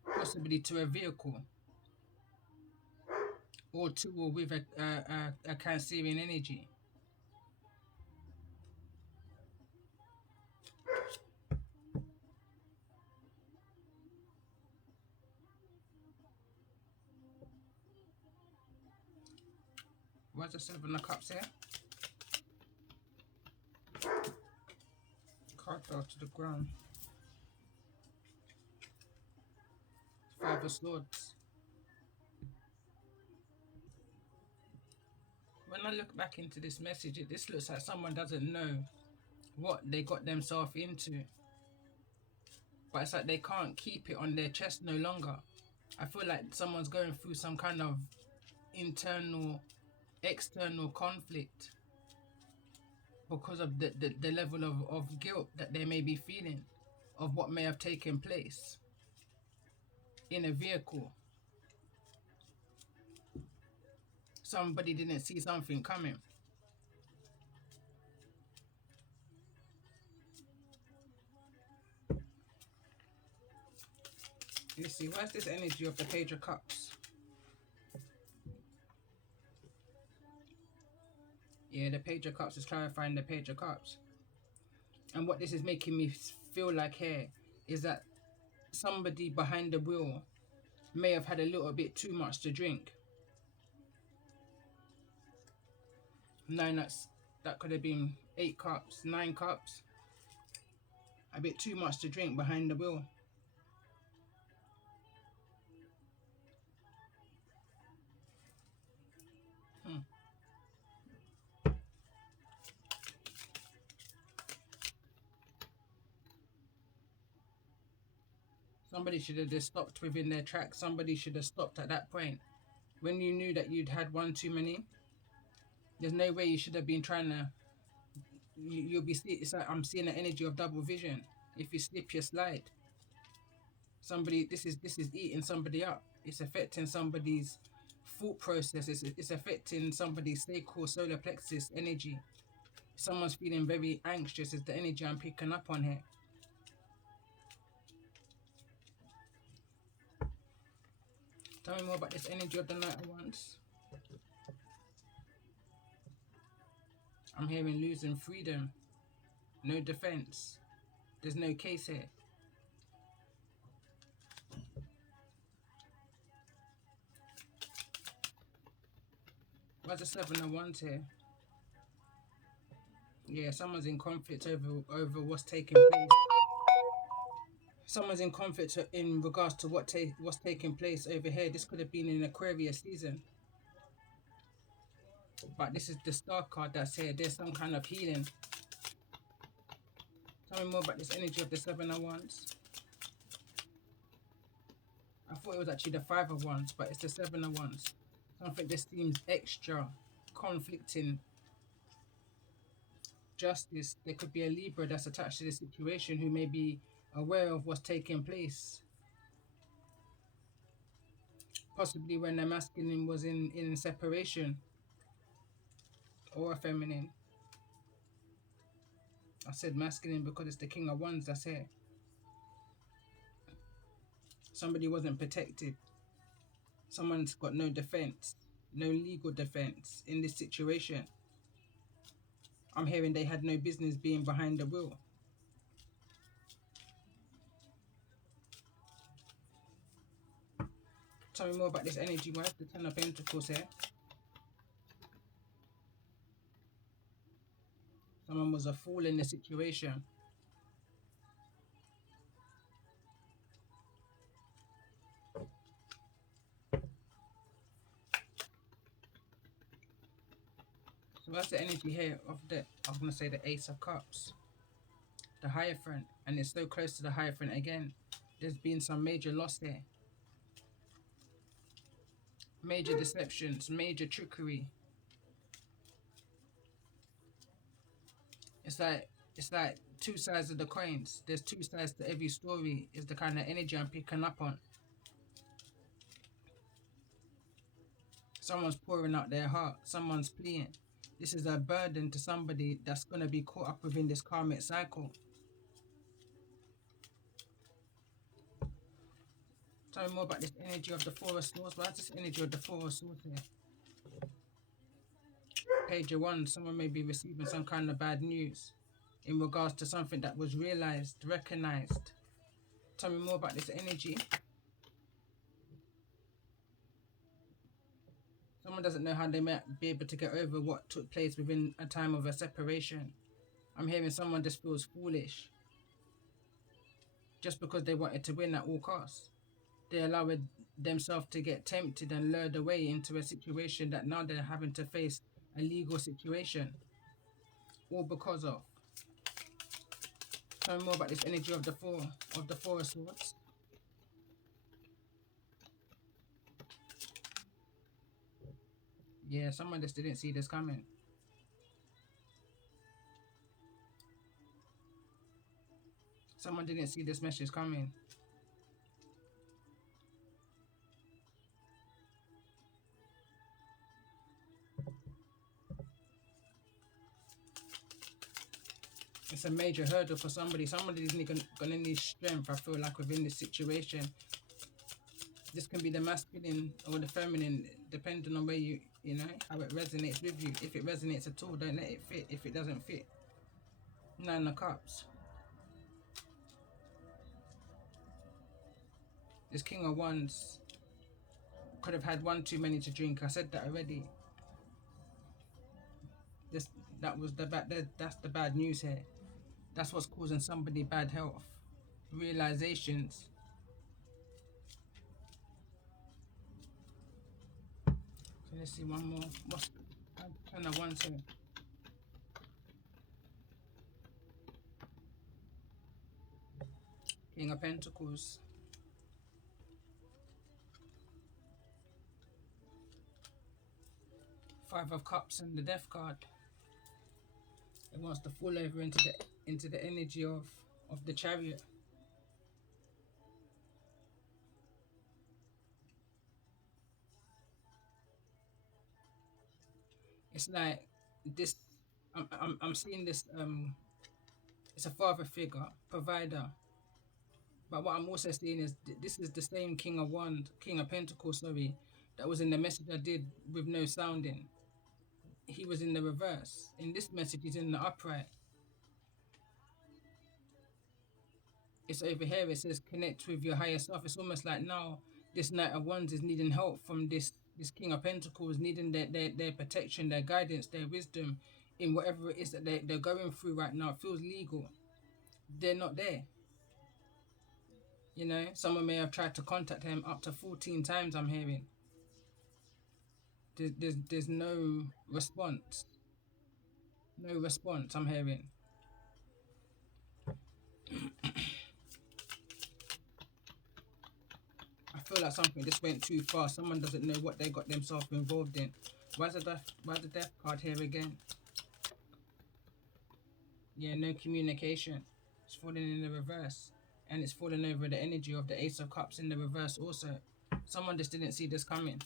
possibly to a vehicle or to or with a Cancerian energy. Where's the Seven of Cups here? Card fell to the ground. Five of Swords. When I look back into this message, this looks like someone doesn't know what they got themselves into. But it's like they can't keep it on their chest no longer. I feel like someone's going through some kind of internal, external conflict because of the level of guilt that they may be feeling of what may have taken place in a vehicle. Somebody didn't see something coming. Let's see, where's this energy of the Page of Cups? Yeah, the Page of Cups is clarifying the Page of Cups. And what this is making me feel like here is that somebody behind the wheel may have had a little bit too much to drink. That could have been 8 cups, 9 cups. A bit too much to drink behind the wheel. Somebody should have just stopped within their track. Somebody should have stopped at that point. When you knew that you'd had one too many, there's no way you should have been trying to. You'll be. It's like I'm seeing the energy of double vision. If you slip, you slide. Somebody. This is eating somebody up. It's affecting somebody's thought process. It's affecting somebody's sacral solar plexus energy. Someone's feeling very anxious. Is the energy I'm picking up on here? Tell me more about this energy of the Knight of Wands. I'm hearing losing freedom. No defense. There's no case here. Why's the Seven of Wands here? Yeah, someone's in conflict over what's taking place. Someone's in conflict in regards to what's taking place over here. This could have been in Aquarius season. But this is the Star card that's here. There's some kind of healing. Tell me more about this energy of the Seven of Wands. I thought it was actually the Five of Wands, but it's the Seven of Wands. Something that seems extra conflicting. Justice. There could be a Libra that's attached to this situation who may be aware of what's taking place. Possibly when the masculine was in separation. Or a feminine. I said masculine because it's the King of Wands that's here. Somebody wasn't protected. Someone's got no defense, no legal defense in this situation. I'm hearing they had no business being behind the wheel. Tell me more about this energy. Why is the Ten of Pentacles here? Someone was a fool in the situation. So that's the energy here of I'm going to say the Ace of Cups. The Hierophant. And it's so close to the Hierophant again. There's been some major loss here. Major deceptions, major trickery. It's like two sides of the coins. There's two sides to every story. Is the kind of energy I'm picking up on. Someone's pouring out their heart. Someone's pleading. This is a burden to somebody that's going to be caught up within this karmic cycle. Tell me more about this energy of the Four of Swords. Why is this energy of the Four of Swords here? Page of Wands. Someone may be receiving some kind of bad news in regards to something that was realized, recognized. Tell me more about this energy. Someone doesn't know how they might be able to get over what took place within a time of a separation. I'm hearing someone just feels foolish just because they wanted to win at all costs. They allowed themselves to get tempted and lured away into a situation that now they're having to face a legal situation. All because of. Tell me more about this energy of the Four of Swords. Yeah, someone just didn't see this coming. Someone didn't see this message coming. It's a major hurdle for somebody. Somebody's gonna need strength, I feel like, within this situation. This can be the masculine or the feminine, depending on where you know, how it resonates with you. If it resonates at all, don't let it fit. If it doesn't fit, Nine of Cups. This King of Wands could have had one too many to drink. I said that already. This that was the bad. That's the bad news here. That's what's causing somebody bad health. Realizations. So let's see one more. What's Ten of Wands here? King of Pentacles. Five of Cups and the Death card. It wants to fall over into the energy of the Chariot. It's like this. I'm seeing this. It's a father figure, provider. But what I'm also seeing is this is the same King of Pentacles, sorry, that was in the message I did with no sounding. He was in the reverse. In this message, he's in the upright. It's over here. It says connect with your higher self. It's almost like now this Knight of Wands is needing help from this King of Pentacles, needing their protection, their guidance, their wisdom in whatever it is that they're going through right now. It feels legal. They're not there. You know, someone may have tried to contact him up to 14 times, I'm hearing. There's no response. No response, I'm hearing. I feel like something just went too far. Someone doesn't know what they got themselves involved in. Why the death card here again? Yeah, no communication. It's falling in the reverse. And it's falling over the energy of the Ace of Cups in the reverse also. Someone just didn't see this coming.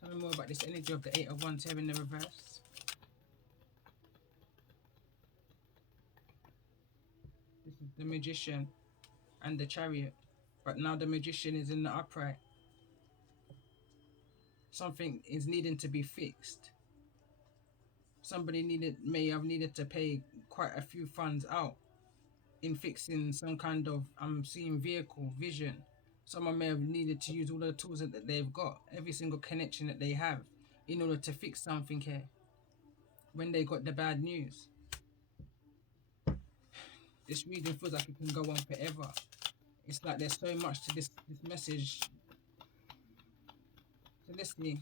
Tell me more about this energy of the Eight of Wands here in the reverse. This is the Magician and the Chariot. But now the Magician is in the upright. Something is needing to be fixed. Somebody may have needed to pay quite a few funds out in fixing some kind of, I'm seeing vehicle, vision. Someone may have needed to use all the tools that they've got, every single connection that they have, in order to fix something here when they got the bad news. This reading feels like it can go on forever. It's like there's so much to this message. So let's see.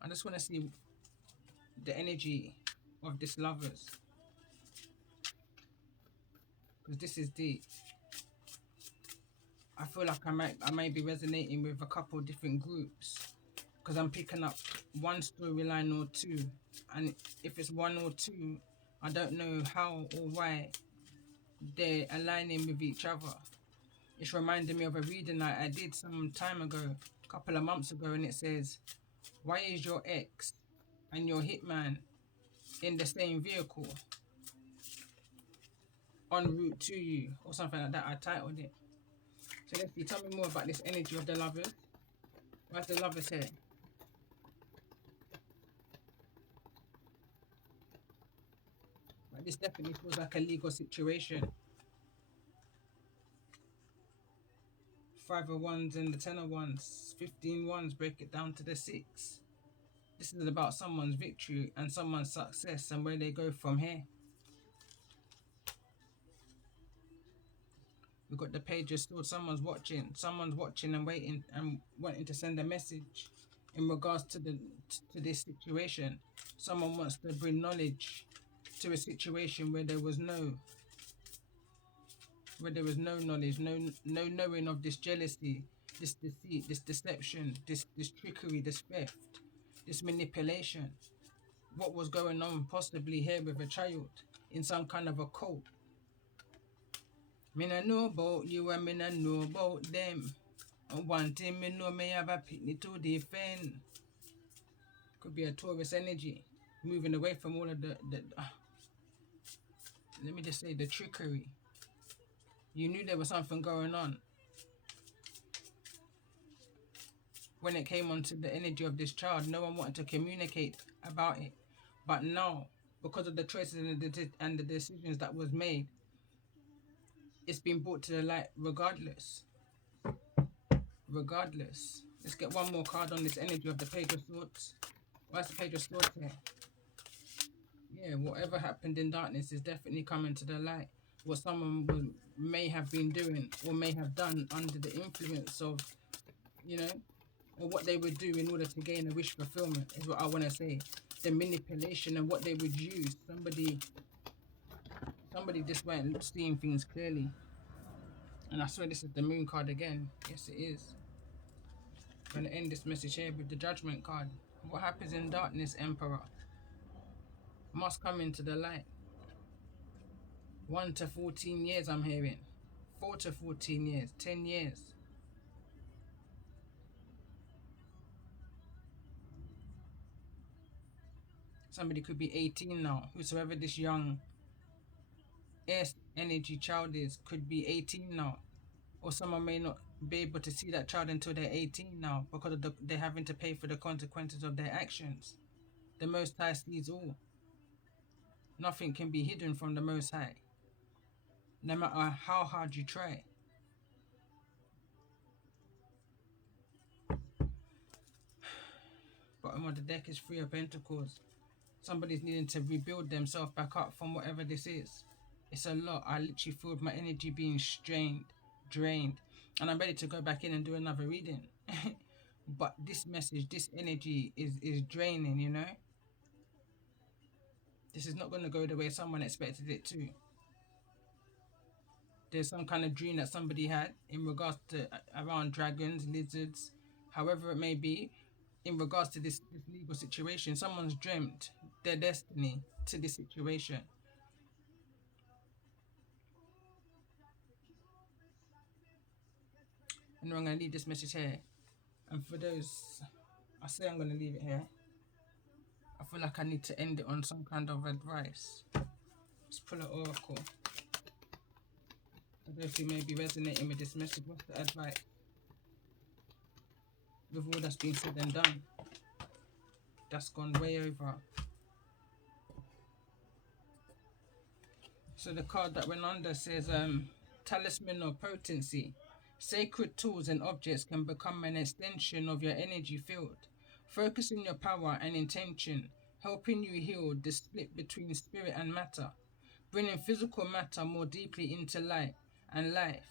I just want to see the energy of this lovers, because this is deep. I feel like I might be resonating with a couple of different groups, because I'm picking up one storyline or two, and if it's one or two, I don't know how or why they're aligning with each other. It's reminding me of a reading I did some time ago, a couple of months ago, and it says, why is your ex and your hitman in the same vehicle? en route to you, or something like that. I titled it. So let's see. Tell me more about this energy of the lovers. Why's the lovers here? Like, this definitely feels like a legal situation. Five of wands and the 10 of wands. 15 wands. Break it down to the 6. This is about someone's victory and someone's success and where they go from here. We've got the page of swords. Someone's watching and waiting and wanting to send a message in regards to this situation. Someone wants to bring knowledge to a situation where there was no knowledge, no knowing of this jealousy, this deceit, this deception, this trickery, this theft, this manipulation. What was going on possibly here with a child in some kind of a cult. Me no know about you and me no know about them. And one thing me know, me have a picnic to defend. Could be a Taurus energy, moving away from all of the let me just say, the trickery. You knew there was something going on when it came onto the energy of this child. No one wanted to communicate about it, but now, because of the choices and the decisions that was made, it's been brought to the light regardless. Let's get one more card on this energy of the Page of Swords. Why's the Page of Swords here? Yeah, whatever happened in darkness is definitely coming to the light. What someone may have been doing or may have done under the influence of, or what they would do in order to gain a wish fulfillment is what I want to say. The manipulation and what they would use. Somebody just weren't seeing things clearly. And I swear this is the Moon card again. Yes, it is. I'm going to end this message here with the Judgment card. What happens in darkness, Emperor, must come into the light. 1 to 14 years I'm hearing. 4 to 14 years. 10 years. Somebody could be 18 now. Whosoever this young air energy child is could be 18 now. Or someone may not be able to see that child until they're 18 now because of they're having to pay for the consequences of their actions. The Most High sees all. Nothing can be hidden from the Most High, no matter how hard you try. Bottom of the deck is 3 of Pentacles. Somebody's needing to rebuild themselves back up from whatever this is. It's a lot. I literally feel my energy being drained. And I'm ready to go back in and do another reading. But this message, this energy is draining, you know? This is not going to go the way someone expected it to. There's some kind of dream that somebody had in regards to around dragons, lizards, however it may be, in regards to this legal situation. Someone's dreamt their destiny to this situation. And I'm going to leave this message here. And for those, I say I'm going to leave it here. I feel like I need to end it on some kind of advice. Let's pull an oracle. For those who may be resonating with this message, what's the advice? With all that's been said and done, that's gone way over. So the card that went under says Talisman of Potency. Sacred tools and objects can become an extension of your energy field, focusing your power and intention, helping you heal the split between spirit and matter, bringing physical matter more deeply into light and life.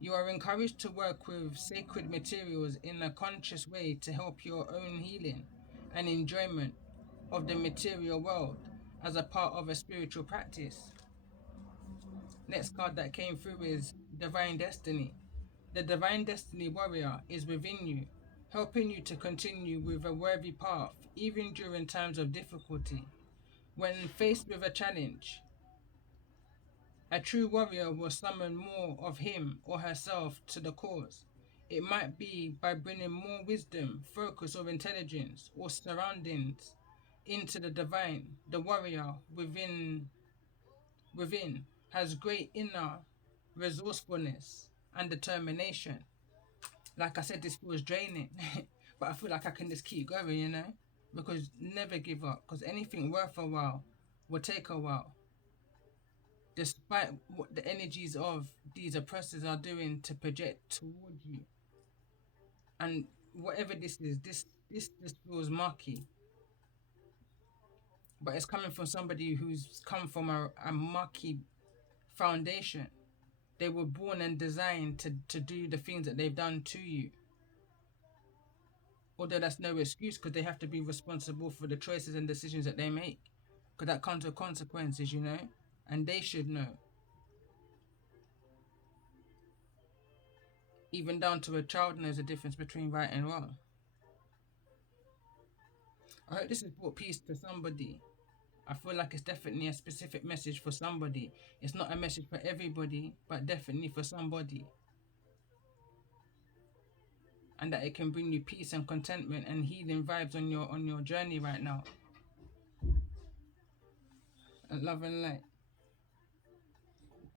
You are encouraged to work with sacred materials in a conscious way to help your own healing and enjoyment of the material world as a part of a spiritual practice. Next card that came through is Divine Destiny. The Divine Destiny Warrior is within you, helping you to continue with a worthy path even during times of difficulty. When faced with a challenge, a true warrior will summon more of him or herself to the cause. It might be by bringing more wisdom, focus, or intelligence or surroundings into the divine, the warrior within. has great inner resourcefulness and determination. Like I said, this feels draining, but I feel like I can just keep going, you know? Because never give up, because anything worth a while will take a while, despite what the energies of these oppressors are doing to project towards you. And whatever this is, this feels murky, but it's coming from somebody who's come from a murky foundation. They were born and designed to do the things that they've done to you. Although that's no excuse, because they have to be responsible for the choices and decisions that they make. Because that comes with consequences, you know? And they should know. Even down to a child knows the difference between right and wrong. I hope this has brought peace to somebody. I feel like it's definitely a specific message for somebody. It's not a message for everybody, but definitely for somebody. And that it can bring you peace and contentment and healing vibes on your journey right now. And love and light.